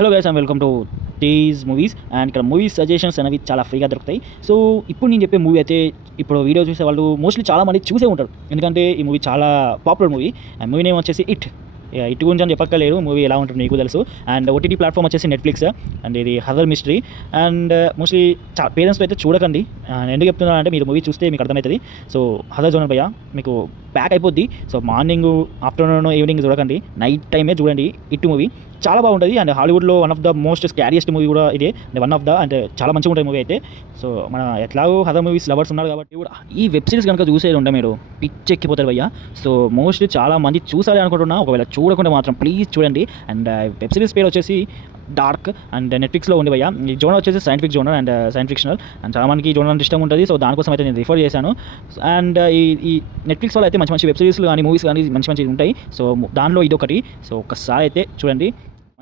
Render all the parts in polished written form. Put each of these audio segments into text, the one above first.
Hello guys and welcome two days movies. And ఇక్కడ movies suggestions అనేవి చాలా ఫ్రీగా దొరుకుతాయి. సో ఇప్పుడు నేను చెప్పే మూవీ అయితే ఇప్పుడు వీడియో చూసే వాళ్ళు మోస్ట్లీ చాలామంది చూసే ఉంటారు, ఎందుకంటే ఈ మూవీ చాలా popular movie. And movie name వచ్చేసి ఇట్ గురించి అని చెప్పక్కర్లేదు, మూవీ ఎలా ఉంటుంది మీకు తెలుసు. అండ్ ఓటీటీ ప్లాట్ఫామ్ వచ్చేసి నెట్ఫ్లిక్స్. అండ్ ఇది హర్రర్ మిస్టరీ. అండ్ మోస్ట్లీ పేరెంట్స్తో అయితే చూడకండి. ఎందుకు చెప్తున్నాను అంటే మీరు మూవీ చూస్తే మీకు అర్థమవుతుంది. సో హర్రర్ జోనర్ భయ్యా మీకు బ్యాక్ అయిపోద్ది. సో మార్నింగ్, ఆఫ్టర్నూన్, ఈవినింగ్ చూడకండి, నైట్ టైమే చూడండి. మూవీ చాలా బాగుంటుంది. అండ్ హాలీవుడ్లో one of the most scariest movie కూడా ఇదే, వన్ ఆఫ్ ద, అంటే చాలా మంచిగా ఉంటుంది మూవీ అయితే. సో మన ఎట్లాగో హర్రర్ మూవీస్ లవర్స్ ఉన్నారు కాబట్టి కూడా ఈ వెబ్ సిరీస్ కనుక చూసేది ఉంటే మీరు పిచ్చెక్కిపోతారు భయ్యా. సో మోస్ట్లీ చాలా మంది చూసాలి అనుకుంటున్నా, ఒకవేళ చూడకుండా మాత్రం ప్లీజ్ చూడండి. అండ్ వెబ్ సిరీస్ పేరు వచ్చేసి డార్క్. అండ్ నెట్ఫ్లిక్స్లో ఉంది భయ్యా. ఈ జోనర్ వచ్చేసి scientific genre and science fictional. And చాలా మందికి జోనర్ అంటే ఇష్టం ఉంటుంది. సో దానికోసం అయితే నేను రిఫర్ చేశాను. అండ్ ఈ నెట్ఫ్లిక్స్ వల్ల అయితే మంచి మంచి వెబ్ సిరీస్లు కానీ మూవీస్ కానీ మంచి మంచి ఉంటాయి. సో దానిలో ఇదొకటి. సో ఒకసారి అయితే చూడండి,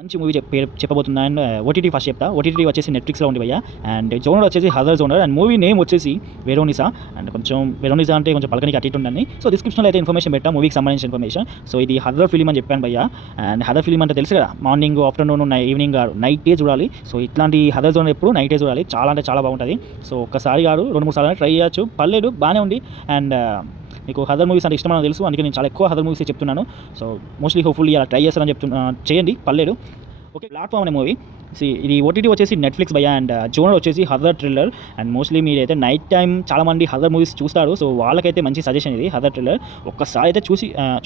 మంచి మూవీ చెప్పబోతున్నా. అండ్ ఓటీటీ ఫస్ట్ చెప్తా. ఓటీటీ వచ్చేసి నెట్ఫ్లిక్స్లో ఉంది భయ్యా. అండ్ జోనర్ వచ్చేసి horror genre. And movie name వచ్చేసి వెరోనిసా. అండ్ వెరోనిసా అంటే కొంచెం పలకనికి అట్టి ఉండండి. సో డిస్క్రిప్షన్లో అయితే ఇన్ఫర్మేషన్ పెట్టా, మూవీకి సంబంధించిన ఇన్ఫర్మేషన్. సో ఇది హర్రర్ ఫిలిం అని చెప్పాను భయ్యా. అండ్ హర్రర్ ఫిలిం అంటే తెలుసు కదా, మార్నింగ్, ఆఫ్టర్నూన్, ఈవినింగ్, నైటే చూడాలి. సో ఇట్లాంటి హర్రర్ జోనర్ ఎప్పుడు నైటే చూడాలి. చాలా అంటే చాలా బాగుంటుంది. సో ఒక్కసారి కాదు 2-3 సార్లు ట్రై చేయొచ్చు, పర్లేదు, బాగానే ఉంది. అండ్ మీకు హర్రర్ మూవీస్ అంటే ఇష్టం అని తెలుసు, అందుకే నేను చాలా ఎక్కువ హర్రర్ మూవీస్ చెప్తున్నాను. సో మోస్ట్లీ హోప్ఫుల్లీ అలా ట్రై చేస్తారని చేయండి, పర్లేదు. ఓకే, ప్లాట్ఫామ్ అనే మూవీ. ఇది ఓటీటీ వచ్చేసి నెట్ఫ్లిక్స్ భయ్యా. అండ్ జోనర్ వచ్చేసి హర్రర్ థ్రిల్లర్. అండ్ మోస్ట్లీ మీరైతే నైట్ టైం చాలామంది హర్రర్ మూవీస్ చూస్తారు. సో వాళ్ళకైతే మంచి సజెషన్ ఇది, హర్రర్ థ్రిల్లర్. ఒక్కసారి అయితే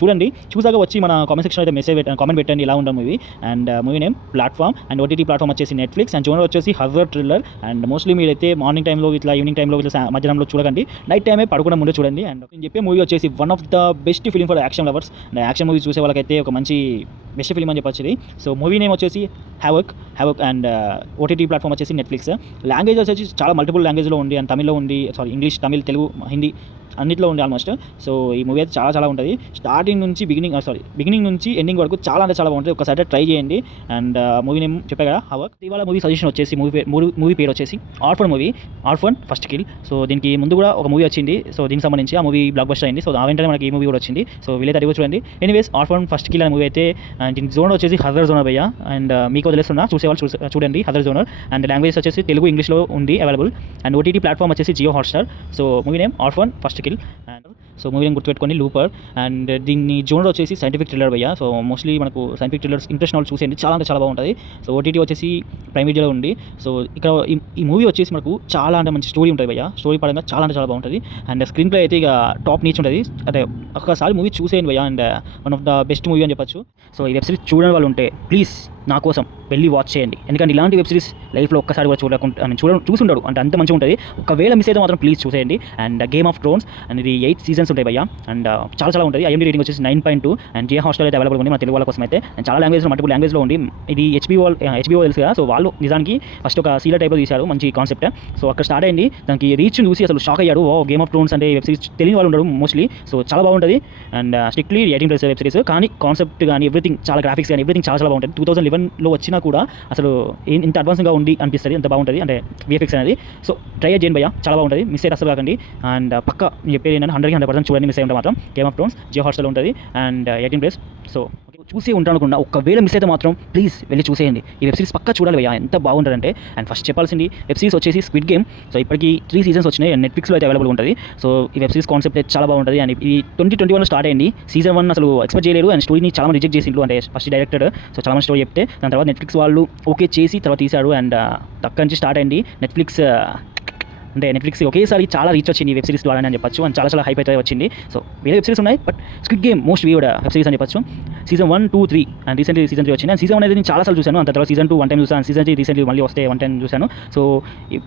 చూడండి. చూసాక వచ్చి మన కామెంట్ సెక్షన్ అయితే కామెంట్ పెట్టండి ఎలా ఉంటుంది movie. And movie name platform. And OTT platform వచ్చేసి నెట్ఫ్లిక్స్. అండ్ జోనర్ వచ్చేసి హర్రర్ థ్రిల్లర్. అండ్ మోస్ట్లీ మీరైతే మార్నింగ్ టైంలో ఇట్లా, ఈవినింగ్ టైంలో ఇట్లా, మధ్యాహ్నంలో చూడకండి, నైట్ టైమే పడుకునే ముందే చూడండి. అండ్ నేను చెప్పే మూవీ వచ్చేసి one of the best film for action lovers. And action movie చూసే వాళ్ళకైతే ఒక మంచి బెస్ట్ ఫిలిం అని చెప్పొచ్చు ఇది. సో మూవీ నేమ్ వచ్చేసి హ్యావక్. అండ్ ఓటీటీ ప్లాట్ఫామ్ వచ్చేసి నెట్ఫ్లిక్స్. లాంగ్వేజ్ వచ్చేసి చాలా మల్టిపుల్ లాంగ్వేజ్లో ఉంది. అండ్ తమిళ్లో ఉంది, ఇంగ్లీష్, తమిళ్, తెలుగు, హిందీ అన్నిట్లో ఉంది ఆల్మోస్ట్. సో ఈ మూవీ అయితే చాలా చాలా ఉంటుంది. స్టార్టింగ్ నుంచి బిగినింగ్ నుంచి ఎండింగ్ వరకు చాలా అంటే చాలా బాగుంటుంది. ఒకసారి ట్రై చేయండి. అండ్ మూవీ నేమ్ చెప్పా కదా, హవక్. ఇవాళ మూవీ సజెషన్ వచ్చేసి మూవీ పేరు వచ్చేసి ఆర్ఫన్ ఫస్ట్ కిల్. సో దీనికి ముందు కూడా ఒక మూవీ వచ్చింది. సో దీనికి సంబంధించి ఆ మూవీ బ్లాక్ బస్టర్ అయింది. సో ఆ వెంటనే మనకి ఈ మూవీ కూడా వచ్చింది. సో వీలైతే అది కూడా చూడండి. ఎనీవేస్, ఆర్ఫన్ ఫస్ట్ కిల్ అనే మూవీ అయితే దీనికి జోనర్ వచ్చేసి హర్రర్ జోనర్ భయ్యా. అండ్ మీకు వదిలేస్తున్నా, చూసేవాళ్ళు చూడండి, హర్రర్ జోనర్. అండ్ లాంగ్వేజ్ వచ్చేసి తెలుగు, ఇంగ్లీష్లో ఉంది అవైలబుల్. అండ్ ఓటీటీ ప్లాట్ఫామ్ వచ్చేసి Jio Hotstar. So movie name orphan first kill. And so movie name గుర్తుపెట్టుకోండి, లూపర్. అండ్ దీన్ని జోనర్ వచ్చేసి సైంటిఫిక్ థ్రిల్లర్ భయ్యా. సో మోస్ట్లీ మనకు సైంటిఫిక్ థ్రిల్లర్స్ ఇంట్రెస్ట్ వాళ్ళు చూసేయండి, చాలా అంటే చాలా బాగుంటుంది. సో ఓటీటీ వచ్చేసి ప్రైమ్ వీడియోలో ఉంది. సో ఇక్కడ ఈ మూవీ వచ్చేసి మనకు చాలా అంటే మంచి స్టోరీ ఉంటుంది భయ్యా. స్టోరీ పరంగా చాలా అంటే చాలా బాగుంటుంది. అండ్ స్క్రీన్ ప్లే అయితే ఇక టాప్ నీచ్ ఉంటుంది. అంటే ఒక్కసారి మూవీ చూసేయండి భయ్యా. And one of the best movie అని చెప్పచ్చు. సో ఈ వెబ్ సిరీస్ చూడని వాళ్ళు ఉంటే ప్లీజ్ నా కోసం వెళ్ళి వాచ్ చేయండి, ఎందుకంటే ఇలాంటి వెబ్ సిరీస్ లైఫ్లో ఒక్కసారి కూడా చూసుంటాడు, అంటే అంత మంచిగా ఉంటుంది. ఒకవేళ మిస్ అయితే మాత్రం ప్లీజ్ చూసేయండి. And game of Thrones. And ఇది 8 సీజన్స్ ఉంటాయి భయ్యా. అండ్ చాలా చాలా ఉంటుంది. ఐఎండీ రేటింగ్ వచ్చేసి 9.2. అండ్ జియో హాట్స్టార్ అయితే అవైలబుల్ ఉంది మన తెలుగు వాళ్ళ కోసం అయితే. అండ్ చాలా మల్టిపుల్ లాంగ్వేజ్లో ఉంది. ఇది హెచ్బిఓ తెలుసు కదా. సో వాళ్ళు నిజానికి ఫస్ట్ ఒక సీరియల్ టైప్లో తీశారు, మంచి కాన్సెప్ట్. సో అక్కడ స్టార్ట్ అయింది, దానికి రీచ్ చూసి అసలు షాక్ అయ్యాడు. గేమ్ ఆఫ్ థ్రోన్స్ అంటే వెబ్ సిరీస్ తెలియని వాళ్ళు ఉండరు మోస్ట్లీ. సో చాలా బాగుంటుంది. అండ్ స్ట్రిక్ట్లీ 18+ వెబ్ సిరీస్, కానీ కాన్సెప్ట్ కానీ ఎవ్రీథింగ్, చాలా గ్రాఫిక్స్ కానీ ఎవ్రీథింగ్ చాలా చాలా బాగుంటుంది. 2011లో వచ్చినా కూడా అసలు ఇంత అడ్వాన్స్గా ఉంది అనిపిస్తుంది, అంత బాగుంటుంది. అంటే విఎఫ్ఎక్స్ అనేది. సో ట్రై చేయండి భయ్యా, చాలా బాగుంటుంది, మిస్ అయితే అసలు కాకండి. అండ్ పక్క చెప్పేది ఏంటంటే 100% చూడండి, మిస్ అయ్యి ఉంటే మాత్రం. గేమ్ ఆఫ్ థ్రోన్స్ జియో హాట్స్టార్లో ఉంటుంది. అండ్ 18+. సో చూసి ఉంటాను అనుకున్నా, ఒకవేళ మిస్ అయితే మాత్రం ప్లీజ్ వెళ్ళి చూసేయండి. ఈ వెబ్ సిరీస్ పక్కా చూడాలి భయ్యా, ఎంత బాగుంటుందంటే. అండ్ ఫస్ట్ చెప్పాల్సింది వెబ్ సిరీస్ వచ్చేసి స్క్విడ్ గేమ్. సో ఇప్పటికి 3 సీజన్స్ వచ్చినాయి. అండ్ నెట్ఫ్లిక్స్లో అయితే అవైలబుల్ ఉంటుంది. సో ఈ వెబ్ సిరీస్ కాన్సెప్ట్ అయితే చాలా బాగుంటుంది. అండ్ ఈ 2021లో స్టార్ట్ అయింది. సీజన్ 1 అసలు ఎక్స్పెక్ట్ చేయలేదు. అండ్ స్టోరీని చాలా రిజెక్ట్ చేసిండ్రు, అంటే ఫస్ట్ డైరెక్టర్. సో చాలా మంది స్టోరీ చెప్తే దాని తర్వాత నెట్ఫ్లిక్స్ వాళ్ళు ఓకే చేసి తర్వాత తీశాడు. అండ్ అక్కడి నుంచి స్టార్ట్ అయింది నెట్ఫ్లిక్స్. అంటే నెట్ఫ్లిక్స్ ఒకేసారి చాలా రీచ్ వచ్చింది ఈ వెబ్ సిరీస్ ద్వారా అని చెప్పచ్చు. అండ్ చాలా చాలా హైప్ అయితే వచ్చింది. సో వేరే వెబ్ సిరీస్ ఉన్నాయి, but squid game most viewed web series అని చెప్పచ్చు. సీజన్ 1, 2, 3 అండ్ రీసెంట్లీ సీజన్ 3 వచ్చింది. అండ్ సీజన్ 1 అనేది నేను చాలాసార్లు చూశాను. అంత తర్వాత సీజన్ 2 1 టైం చూసాను. సీజన్ 3 రీసెంట్లీ మళ్ళీ వస్తే 1 టైం చూశాను. సో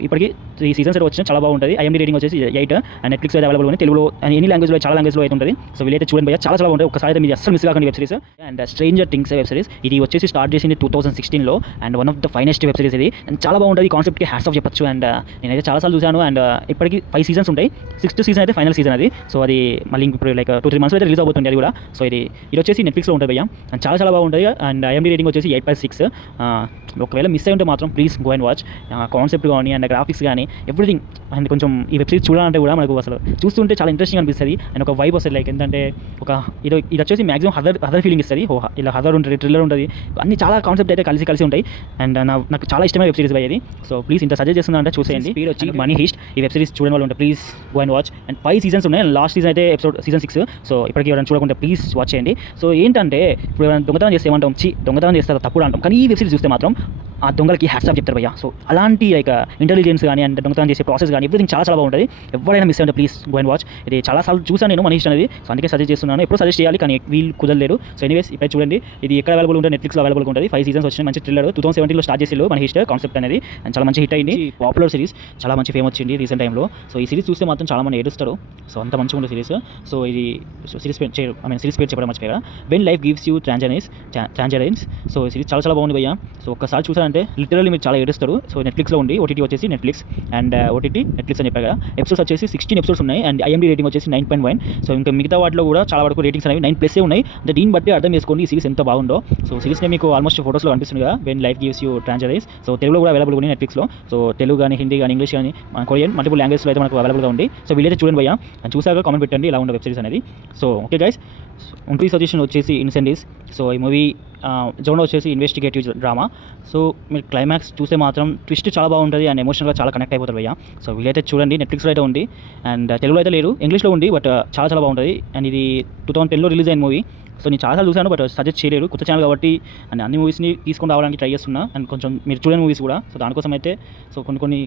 ఇప్పటికి 3 సీజన్స్ అయితే వచ్చినా చాలా బాగుంటుంది. ఐఎండీ రేటింగ్ వచ్చేసి 8. అండ్ నెట్ఫ్లిక్స్ అయితే అవైలబుల్ ఉంది తెలుగులో, అండ్ ఎన్ని లాంగ్వేజ్లో, చాలా లాంగ్వేజ్లో అయితే ఉంటుంది. సో వీలైతే చూడండి భయ్యా, చాలా చాలా బాగుంటుంది. ఒకసారి అయితే మీరు అసలు మిస్ కాకండి web series. And stranger things web series, ఇది వచ్చేసి స్టార్ట్ చేసింది 2016లో. And one of the finest web series ఇది. అండ్ చాలా బాగుంటుంది. ఈ కాన్సెప్ట్కి హ్యాట్స్ ఆఫ్ చెప్పచ్చు. అండ్ నేనైతే చాలాసార్లు చూశాను. చూశాను. అండ్ ఇప్పటికి 5 సీజన్స్ ఉంటాయి. 6th సీజన్ అయితే ఫైనల్ సీజన్ అది. సో అది మళ్ళీ ఇప్పుడు లైక్ 2-3 మంత్స్ అయితే రిలీజ్ అవుతుంది అది కూడా. సో ఇది వచ్చేసి నెట్ఫ్లిక్స్లో ఉంటుంది భయ్యా. అండ్ చాలా బాగుంటుంది. అండ్ IMDb రేటింగ్ వచ్చేసి 8.6. ఒకవేళ మిస్ అయి ఉంటే మాత్రం please go and watch. Concept కానీ అండ్ గ్రాఫిక్స్ కానీ ఎవ్రీథింగ్. అండ్ కొంచెం ఈ వెబ్ సిరీస్ చూడాలంటే కూడా మనకు అసలు చూస్తుంటే చాలా ఇంట్రెస్టింగ్ అనిపిస్తుంది. అండ్ ఒక వైబ్ వస్తుంది. లైక్ ఏంటంటే ఇది వచ్చేసి మ్యాక్సిమం హర్రర్ ఫీలింగ్ ఇస్తుంది. ఇలా హర్రర్ ఉంటుంది, థ్రిల్లర్ ఉంటుంది, అన్ని చాలా కాన్సెప్ట్ అయితే కలిసి ఉంటాయి. అండ్ నాకు చాలా ఇష్టమైన వెబ్ సిరీస్ ఇది. సో ప్లీజ్ ఇంత సజెస్ట్ చేస్తున్నా అంటే చూసేయండి. స్పీడ్ వచ్చి మనీ హీస్ట్. ఈ వెబ్ సిరీస్ చూడడం వల్ల ఉంటే please go and watch. And 5 seasons ఉన్నాయి. లాస్ట్ సీజన్ అయితే సీజన్ 6. సో ఇప్పటికి ఎవరైనా చూడకుంటే ప్లీజ్ వాచ్ చేయండి. సో ఏంటంటే ఇప్పుడు ఎవరైనా దొంగతనం చేస్తే ఏమంటాం, దొంగతనం చేస్తారు తప్పుడు అంటాం. కానీ ఈ వెబ్ సిరీస్ చూస్తే మాత్రం ఆ దొంగలకి హ్యాట్స్ ఆఫ్ చెప్తారు భయ్యా. సో అలాంటి లైక్ ఇంటెలిజెన్స్ కానీ అండ్ దొంగతనం చేసే ప్రాసెస్ కానీ ఎవ్రీథింగ్ చాలా బాగుంటుంది. ఎవరైనా మిస్ అయ్యంటే ప్లీజ్ గో అండ్ వాచ్. ఇది చాలాసార్లు చూసాను నేను మనీ హీస్ట్ అనేది. సో అందుకే సజెస్ట్ చేస్తున్నాను. ఎప్పుడు సజెస్ట్ చేయాలి కానీ వీళ్ళు కుదరలేదు. సో ఎనీవేస్ ఇప్పుడు చూడండి. ఇది ఎక్కడ అవైలబుల్ ఉంటుంది, నెట్ఫ్లిక్స్లో అవైలబుల్ ఉంటుంది. 5 సీజన్స్ వచ్చినాయి. మంచి థ్రిల్లర్. 2017లో స్టార్ట్ చేసేళ్ళు మనీ హీస్ట్ కాన్సెప్ట్ అనేది. అండ్ చాలా మంచి హిట్ అయింది. పాపులర్ సిరీస్, చాలా మంచి ఫేమ్ వచ్చింది రీసెంట్ టైంలో. సో ఈ సిరీస్ చూస్తే మాత్రం చాలా మంది ఏడుస్తారు. సో అంత మంచిగా ఉంటుంది సిరీస్. సో ఇది సిరీస్ పేరు చెప్పడం మర్చిపోయా. When life gives you tangerines. So ఈ సిరీస్ చాలా బాగుంది భయ్యా. సో ఒక్కసారి చూసారంటే లిటరల్లీ మీరు చాలా ఏడుస్తారు. సో నెట్ఫ్లిక్స్లో ఉంది. OTT వచ్చేసి నెట్ఫ్లిక్స్ అండ్ OTT నెట్ఫ్లిక్స్ అని చెప్పారు కదా. ఎపిసోడ్స్ వచ్చేసి 16 ఎపిసోడ్స్ ఉన్నాయి. అండ్ IMDb రేటింగ్ వచ్చేసి 9.1. సో ఇంకా మిగతా వాటిలో కూడా చాలా వరకు రేటింగ్స్ అనేవి 9+ ఉన్నాయి. అంటే దీన్ని బట్టి అర్థం చేసుకోండి ఈ సిరీస్ ఎంత బాగుందో. సో సిరీస్నే మీకు ఆల్మోస్ట్ ఫోటోస్లో కనిపిస్తుంది కదా, when life gives you tangerines. So తెలుగులో కూడా అవైలబుల్ ఉంది నెట్ఫ్లిక్స్లో. సో తెలుగు కానీ హిందీ కానీ ఇంగ్లీష్ కానీ కొరియన్ మల్టిపుల్ లాంగ్వేజ్లో అయితే మనకు అవైలబుల్గా ఉంది. సో వీళ్ళైతే చూడండి భయ్యా. చూసాక కామెంట్ పెట్టండి ఇలా ఉండే వెబ్ సిరీస్ అనేది. So okay guys, entry suggestion వచ్చేసి ఇన్సెంటివ్స్. సో ఈ మూవీ జోనర్ వచ్చేసి ఇన్వెస్టిగేటివ్ డ్రామా. సో మీరు క్లైమాక్స్ చూస్తే మాత్రం ట్విస్ట్ చాలా బాగుంటుంది అండ్ ఎమోషనల్గా చాలా కనెక్ట్ అయిపోతారు భయ్యా. సో వీళ్ళైతే చూడండి. నెట్ఫ్లిక్స్లో అయితే ఉంది అండ్ తెలుగులో అయితే లేదు, ఇంగ్లీష్లో ఉంది. బట్ చాలా బాగుంటుంది. అండ్ ఇది 2010లో రిలీజ్ అయిన మూవీ. సో నేను చాలాసార్లు చూశాను బట్ సజెస్ట్ చేయలేరు, కొత్త ఛానల్ కాబట్టి. అండ్ అన్ని మూవీస్ని తీసుకొని రావడానికి ట్రై చేస్తున్నా. అండ్ కొంచెం మీరు చూడని మూవీస్ కూడా. సో దానికోసం అయితే సో కొన్ని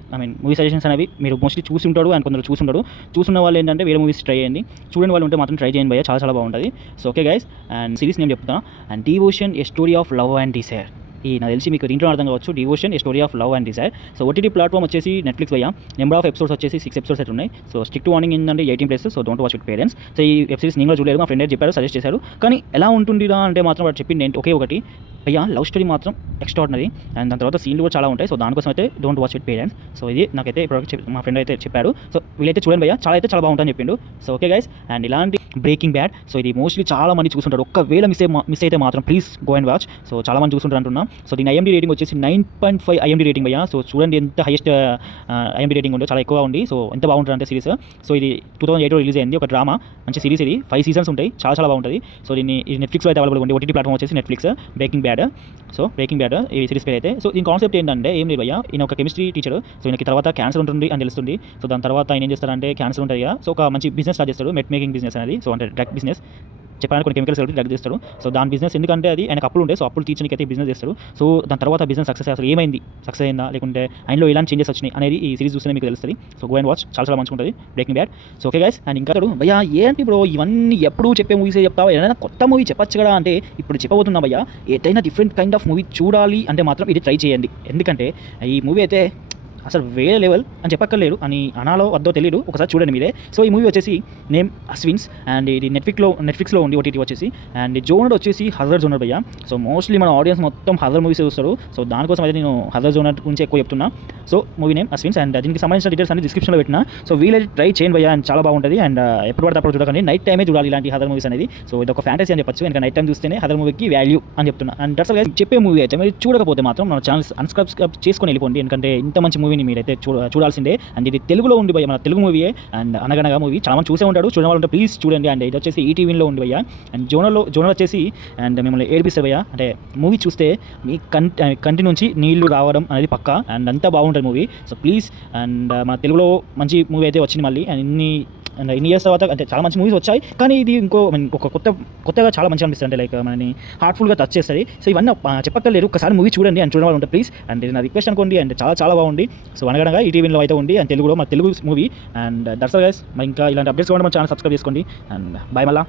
మూవీ సజెషన్స్ అనేవి మీరు మోస్ట్లీ చూసి ఉంటారు అండ్ కొందరు చూసుంటారు. చూస్తున్న వాళ్ళు ఏంటంటే వేరే మూవీస్ ట్రై చేయండి. చూడని వాళ్ళు ఉంటే మాత్రం ట్రై చేయండి భయ్యా, చాలా బాగుంటుంది. So okay guys, and series నేను చెప్తున్నా. And devotion A story of love and Dzire. నాకు తెలిసి మీకు దీంట్లో అర్థం కావచ్చు. Devotion A story of love and Dzire. So OTT platform వచ్చేసి నెట్ఫ్లిక్స్ భయ్యా. నెంబర్ ఆఫ్ ఎపిసోడ్స్ వచ్చేసి 6 ఎపిసోడ్స్ అయితే ఉన్నాయి. సో స్ట్రిక్ట్ వార్నింగ్ ఏంటంటే 18+. So don't watch with parents. So ఈ వెబ్ సిరీస్ నేను కూడా చూడలేదు, మా ఫ్రెండ్ చెప్పారు, సజెస్ట్ చేశారు. కానీ ఎలా ఉంటుందిరా అంటే మాత్రం వాడు చెప్పింది ఏంటి ఒకే ఒకటి భయ్యా, లవ్ స్టోరీ మాత్రం ఎక్స్ట్రాడినరీ. అండ్ దాని తర్వాత సీన్లు కూడా చాలా ఉంటాయి. సో దానికోసం అయితే don't watch with parents. So ఇది నాకైతే ఇప్పుడు మా ఫ్రెండ్ అయితే చెప్పాడు. సో వీళ్ళైతే చూడండి భయ్యా, చాలా బాగుంటుందని చెప్పిండు. సో ఓకే గైస్, అండ్ ఇలాంటి బ్రేకింగ్ బ్యాడ్. సో ఇది మోస్ట్లీ చాలా మంది చూస్తుంటారు. ఒక్కవేళ మిస్ అయితే మాత్రం please go and watch. So చాలా మంది చూస్తుంటారు అంటున్నా. సో దీని IMDb రేటింగ్ వచ్చేసి 9.5 IMDb రేటింగ్ భయ్యా. సో చూడండి ఎంత హైయెస్ట్ IMDb రేటింగ్ ఉందో, చాలా ఎక్కువగా ఉంది. సో ఎంత బాగుంటుంది అంటే సిరీస్. సో ఇది 2008లో రిలీజ్ అయింది, ఒక డ్రామా, మంచి సిరీస్. ఇది 5 సీజన్స్ ఉంటాయి, చాలా బాగుంటుంది. సో దీన్ని నెట్ఫ్లిక్స్లో అయితే అవైలబుల్ ఉంది. OTT ప్లాట్ఫామ్ వచ్చేసి Netflix. Breaking bad. So breaking bad ఈ సిరీస్ పేరు అయితే. సో దీని కాన్సెప్ట్ ఏంటంటే ఏం లేదు భయ్యా, ఈయన ఒక కెమిస్ట్రీ టీచర్. సో ఈయనకి తర్వాత క్యాన్సర్ ఉంటుంది అని తెలుస్తుంది. సో దాని తర్వాత ఆయన ఏం చేస్తారంటే క్యాన్సర్ ఉంటుంది కదా, సో ఒక మంచి బిజినెస్ స్టార్ట్ చేస్తాడు, మెట్ మేకింగ్ బిజినెస్ అనేది. సో అంటే డ్రగ్ బిజినెస్ చెప్పడానికి కొన్ని కెమికల్స్ కలిపి డ్రగ్ చేస్తాడు. సో దాని బిజినెస్ ఎందుకంటే అది ఆయనకు అప్పులు ఉంటాయి. సో అప్పులు తీర్చడానికి అయితే బిజినెస్ చేస్తాడు. సో దాని తర్వాత బిజినెస్ సక్సెస్ అసలు ఏమైంది, సక్సెస్ అయిందా లేకుంటే ఆయనలో ఎలాంటి చేంజెస్ వచ్చినాయి అనేది ఈ సిరీస్ చూస్తే మీకు తెలుస్తుంది. సో గో అండ్ వాచ్, చాలా మంచిగా ఉంటుంది breaking bad. So okay guys, and ఇంకా భయ్యా ఏంటి బ్రో ఇవన్నీ ఎప్పుడు చెప్పే మూవీసే చెప్తావా, ఏదైనా కొత్త మూవీ చెప్పచ్చు కదా అంటే ఇప్పుడు చెప్పబోతున్నా భయ్యా. ఏదైనా డిఫరెంట్ కైండ్ ఆఫ్ మూవీ చూడాలి అంటే మాత్రం ఇది ట్రై చేయండి. ఎందుకంటే ఈ మూవీ అయితే అసలు వేరే లెవెల్ అని చెప్పక్కర్లేదు, అని అనాలో వద్దో తెలియదు, ఒకసారి చూడండి మీరే. సో ఈ మూవీ వచ్చేసి నేమ్ అశ్విన్స్ అండ్ ఇది నెట్ఫ్లిక్స్లో ఉంది OTT వచ్చేసి. అండ్ జోనర్ వచ్చేసి హర్రర్ జోనర్ భయ్యా. సో మోస్ట్లీ మన ఆడియన్స్ మొత్తం హర్రర్ మూవీస్ చూస్తారు. సో దానికోసం అయితే నేను హర్రర్ జోనర్ గురించి ఎక్కువ చెప్తున్నా. So movie name Ashwins and దీనికి సంబంధించిన డీటెయిల్స్ అన్ని డిస్క్రిప్షన్లో పెట్టినా. సో వీలైతే ట్రై చేయండి భయ్యా, అండ్ చాలా బాగుంటుంది. అండ్ ఎప్పుడు పడితే అప్పుడు చూడకండి, నైట్ టైమే చూడాలి ఇలాంటి హర్రర్ మూవీస్ అనేది. సో ఇది ఒక ఫ్యాంటసీ అని చెప్పచ్చు, ఇంకా నైట్ టైం చూస్తేనే హర్రర్ మూవీకి వాల్యూ అని చెప్తున్నా. అండ్ దట్స్ ఆల్ గైస్, చెప్పే మూవీ అయితే మీరు చూడకపోతే మాత్రం మన ఛానల్ అన్సబ్స్క్రైబ్ చేసుకొని వెళ్ళిపోండి. ఎందుకంటే ఇంత మంచి మూవీని మీరైతే చూడాల్సిందే. అండ్ ఇది తెలుగులో ఉంది భయ్యా, మన తెలుగు మూవీయే. అండ్ అనగనగా మూవీ చాలా మంది చూసే ఉంటాడు, చూడని వాళ్ళు ఉంటే ప్లీజ్ చూడండి. అండ్ ఇది వచ్చేసి ఈటీవీలో ఉంది భయ్యా. అండ్ జోనర్ వచ్చేసి అండ్ మిమ్మల్ని ఏడిపిస్తే భయ్యా, అంటే మూవీ చూస్తే మీ కంటి నుంచి నీళ్లు రావడం అనేది పక్కా. అండ్ అంతా బాగుంటుంది మూవీ. సో ప్లీజ్, అండ్ మన తెలుగులో మంచి మూవీ అయితే వచ్చింది మళ్ళీ. అండ్ ఇన్ని ఇయర్స్ తర్వాత అంటే చాలా మంచి మూవీస్ వచ్చాయి, కానీ ఇది ఒక కొత్తగా చాలా మంచిగా అనిపిస్తుంది. అంటే లైక్ మనని హార్ట్ఫుల్గా టచ్ చేస్తుంది. సో ఇవన్నీ చెప్పక్కర్లేదు, ఒకసారి మూవీ చూడండి అండ్ చూడడం ఉంటే ప్లీజ్. అండ్ నా రిక్వెస్ట్ అనుకోండి. అండ్ చాలా బాగుంది. సో అనగనగా ఈటీవీలో అయితే ఉంది అండ్ తెలుగులో, మన Telugu movie. And that's all guys, ఇంకా ఇలాంటి అప్డేట్స్ కూడా మన ఛానల్ సబ్స్క్రైబ్ చేసుకోండి. అండ్ బాయ్ మళ్ళా.